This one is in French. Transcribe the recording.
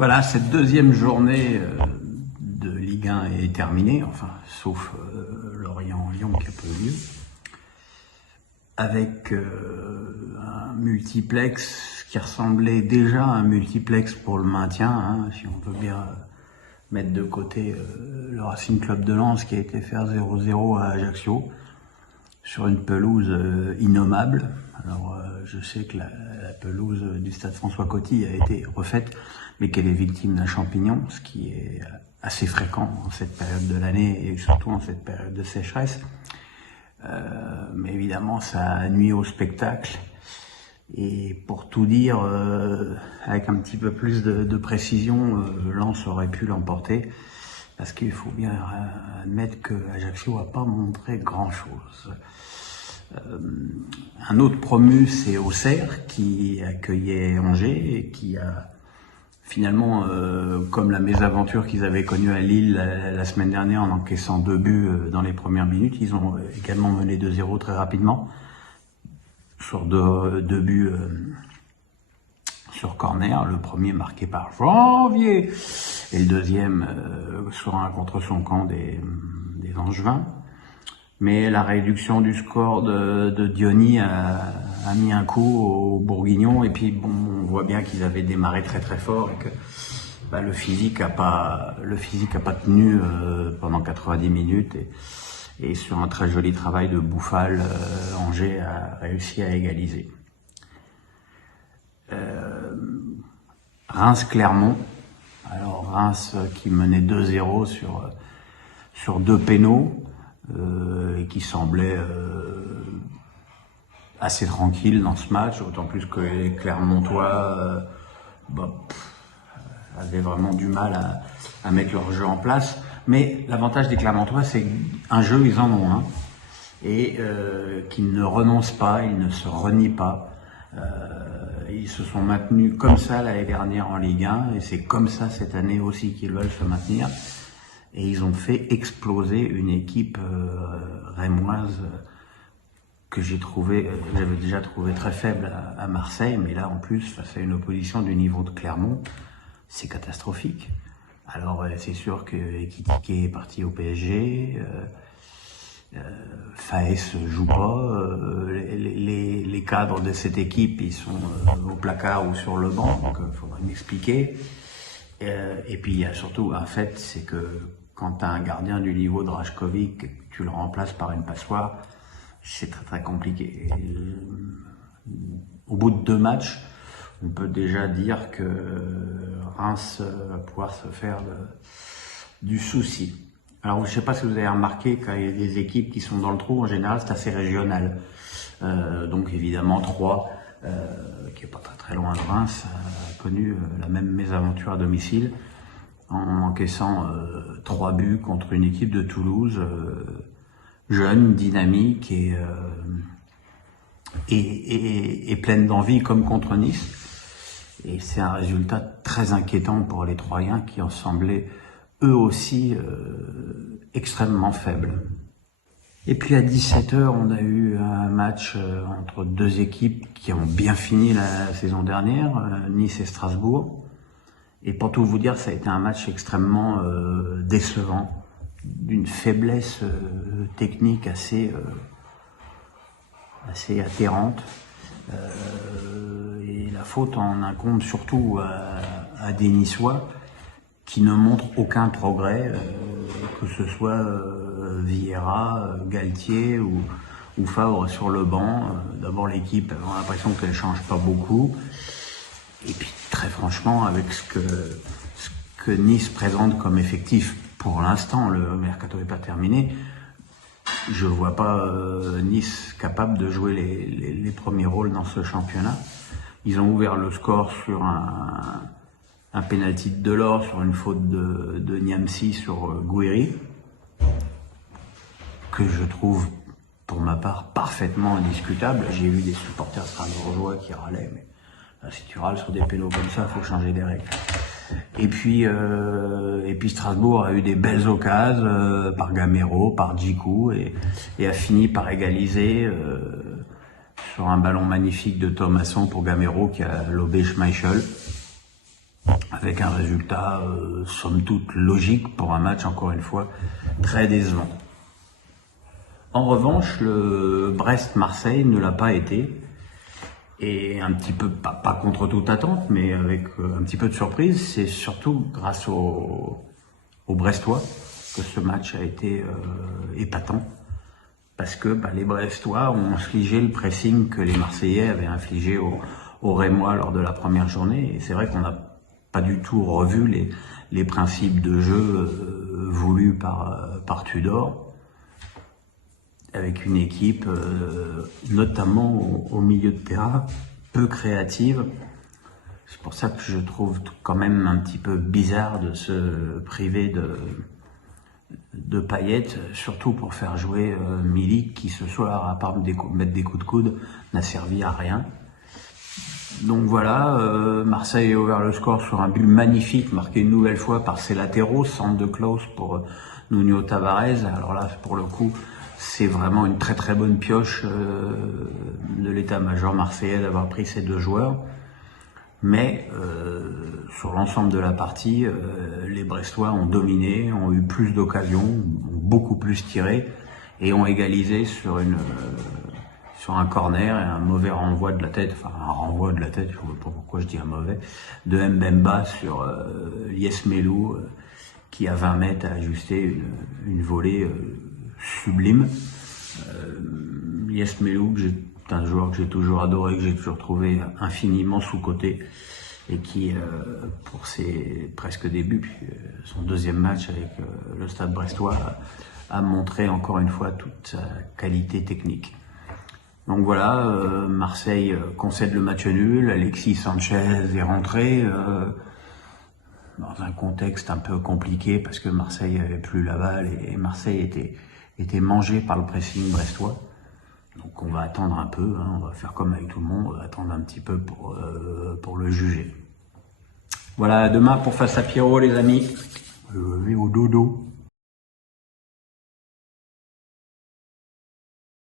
Voilà, cette deuxième journée de Ligue 1 est terminée, enfin, sauf Lorient-Lyon qui a peu lieu, avec un multiplex qui ressemblait déjà à un multiplex pour le maintien, hein, si on veut bien mettre de côté le Racing Club de Lens qui a été faire 0-0 à Ajaccio, sur une pelouse innommable. Alors je sais que la pelouse du stade François Coty a été refaite, mais qu'elle est victime d'un champignon, ce qui est assez fréquent en cette période de l'année et surtout en cette période de sécheresse. Mais évidemment ça nuit au spectacle. Et pour tout dire, avec un petit peu plus de précision, Lens aurait pu l'emporter. Parce qu'il faut bien admettre que Ajaccio n'a pas montré grand-chose. Un autre promu, c'est Auxerre, qui accueillait Angers et qui a finalement, comme la mésaventure qu'ils avaient connue à Lille la semaine dernière en encaissant 2 buts dans les premières minutes, ils ont également mené 2-0 très rapidement sur deux buts sur corner, le premier marqué par Janvier et le deuxième sur un contre son camp des Angevins. Mais la réduction du score de Diony a mis un coup aux Bourguignons, et puis bon, on voit bien qu'ils avaient démarré très très fort et que le physique a pas tenu pendant 90 minutes, et sur un très joli travail de Bouffal, Angers a réussi à égaliser. Reims-Clermont. Alors Reims qui menait 2-0 sur 2 pénaux et qui semblait assez tranquille dans ce match, d'autant plus que les Clermontois avaient vraiment du mal à mettre leur jeu en place. Mais l'avantage des Clermontois, c'est qu'un jeu, ils en ont un, et qu'ils ne renoncent pas, ils ne se renient pas. Ils se sont maintenus comme ça l'année dernière en Ligue 1, et c'est comme ça cette année aussi qu'ils veulent se maintenir. Et ils ont fait exploser une équipe rémoise que j'avais déjà trouvé très faible à Marseille, mais là en plus face à une opposition du niveau de Clermont, c'est catastrophique. Alors c'est sûr que Ekitike est parti au PSG, Faes joue pas, les cadres de cette équipe ils sont au placard ou sur le banc, donc il faudrait m'expliquer. Et puis il y a surtout un fait, c'est que quand tu as un gardien du niveau de Rajkovic, tu le remplaces par une passoire, c'est très très compliqué. Et au bout de 2 matchs, on peut déjà dire que Reims va pouvoir se faire du souci. Alors je ne sais pas si vous avez remarqué, quand il y a des équipes qui sont dans le trou, en général c'est assez régional. Donc évidemment Troyes, qui est pas très très loin de Reims, a connu la même mésaventure à domicile, en encaissant 3 buts contre une équipe de Toulouse, jeune, dynamique et pleine d'envie comme contre Nice. Et c'est un résultat très inquiétant pour les Troyens qui en semblaient eux aussi extrêmement faibles. Et puis à 17h, on a eu un match entre 2 équipes qui ont bien fini la saison dernière, Nice et Strasbourg. Et pour tout vous dire, ça a été un match extrêmement décevant, d'une faiblesse technique assez atterrante. Et la faute en incombe surtout à des Niçois qui ne montrent aucun progrès, que ce soit Vieira, Galtier ou Favre sur le banc. D'abord l'équipe, on a l'impression qu'elle change pas beaucoup. Et puis très franchement, avec ce que Nice présente comme effectif pour l'instant, le mercato n'est pas terminé, je vois pas Nice capable de jouer les premiers rôles dans ce championnat. Ils ont ouvert le score sur un penalty de Delors, sur une faute de Niamsi sur Gouiri, que je trouve pour ma part parfaitement indiscutable. J'ai vu des supporters strasbourgeois qui râlaient, mais si tu râles sur des pénaux comme ça, il faut changer des règles. Et puis Strasbourg a eu des belles occasions par Gamero, par Djikou, et a fini par égaliser sur un ballon magnifique de Thomasson pour Gamero qui a lobé Schmeichel. avec un résultat somme toute logique pour un match, encore une fois, très décevant. En revanche, le Brest-Marseille ne l'a pas été, et un petit peu, pas contre toute attente, mais avec un petit peu de surprise. C'est surtout grâce aux Brestois que ce match a été épatant, parce que les Brestois ont infligé le pressing que les Marseillais avaient infligé aux Rémois lors de la première journée, et c'est vrai qu'on n'a pas du tout revu les principes de jeu voulus par Tudor, avec une équipe, notamment au milieu de terrain, peu créative. C'est pour ça que je trouve quand même un petit peu bizarre de se priver de Payet, surtout pour faire jouer Milik, qui ce soir, à part mettre des coups de coude, n'a servi à rien. Donc voilà, Marseille a ouvert le score sur un but magnifique, marqué une nouvelle fois par ses latéraux, centre de Klaus pour Nuno Tavares. Alors là, pour le coup, c'est vraiment une très très bonne pioche de l'état-major marseillais d'avoir pris ces deux joueurs. Mais sur l'ensemble de la partie, les Brestois ont dominé, ont eu plus d'occasions, ont beaucoup plus tiré et ont égalisé sur un corner et un mauvais renvoi de la tête, enfin un renvoi de la tête, je ne sais pas pourquoi je dis un mauvais, de Mbemba sur Lies Melou, qui à 20 mètres a ajusté une volée sublime. Lies Melou, c'est un joueur que j'ai toujours adoré, que j'ai toujours trouvé infiniment sous-coté, et qui, pour ses presque débuts, puis son deuxième match avec le Stade Brestois, a montré encore une fois toute sa qualité technique. Donc voilà, Marseille concède le match nul, Alexis Sanchez est rentré dans un contexte un peu compliqué parce que Marseille avait plus la balle et Marseille était mangé par le pressing brestois. Donc on va attendre un peu, on va faire comme avec tout le monde, on va attendre un petit peu pour le juger. Voilà, à demain pour Face à Pierrot les amis. Au dodo.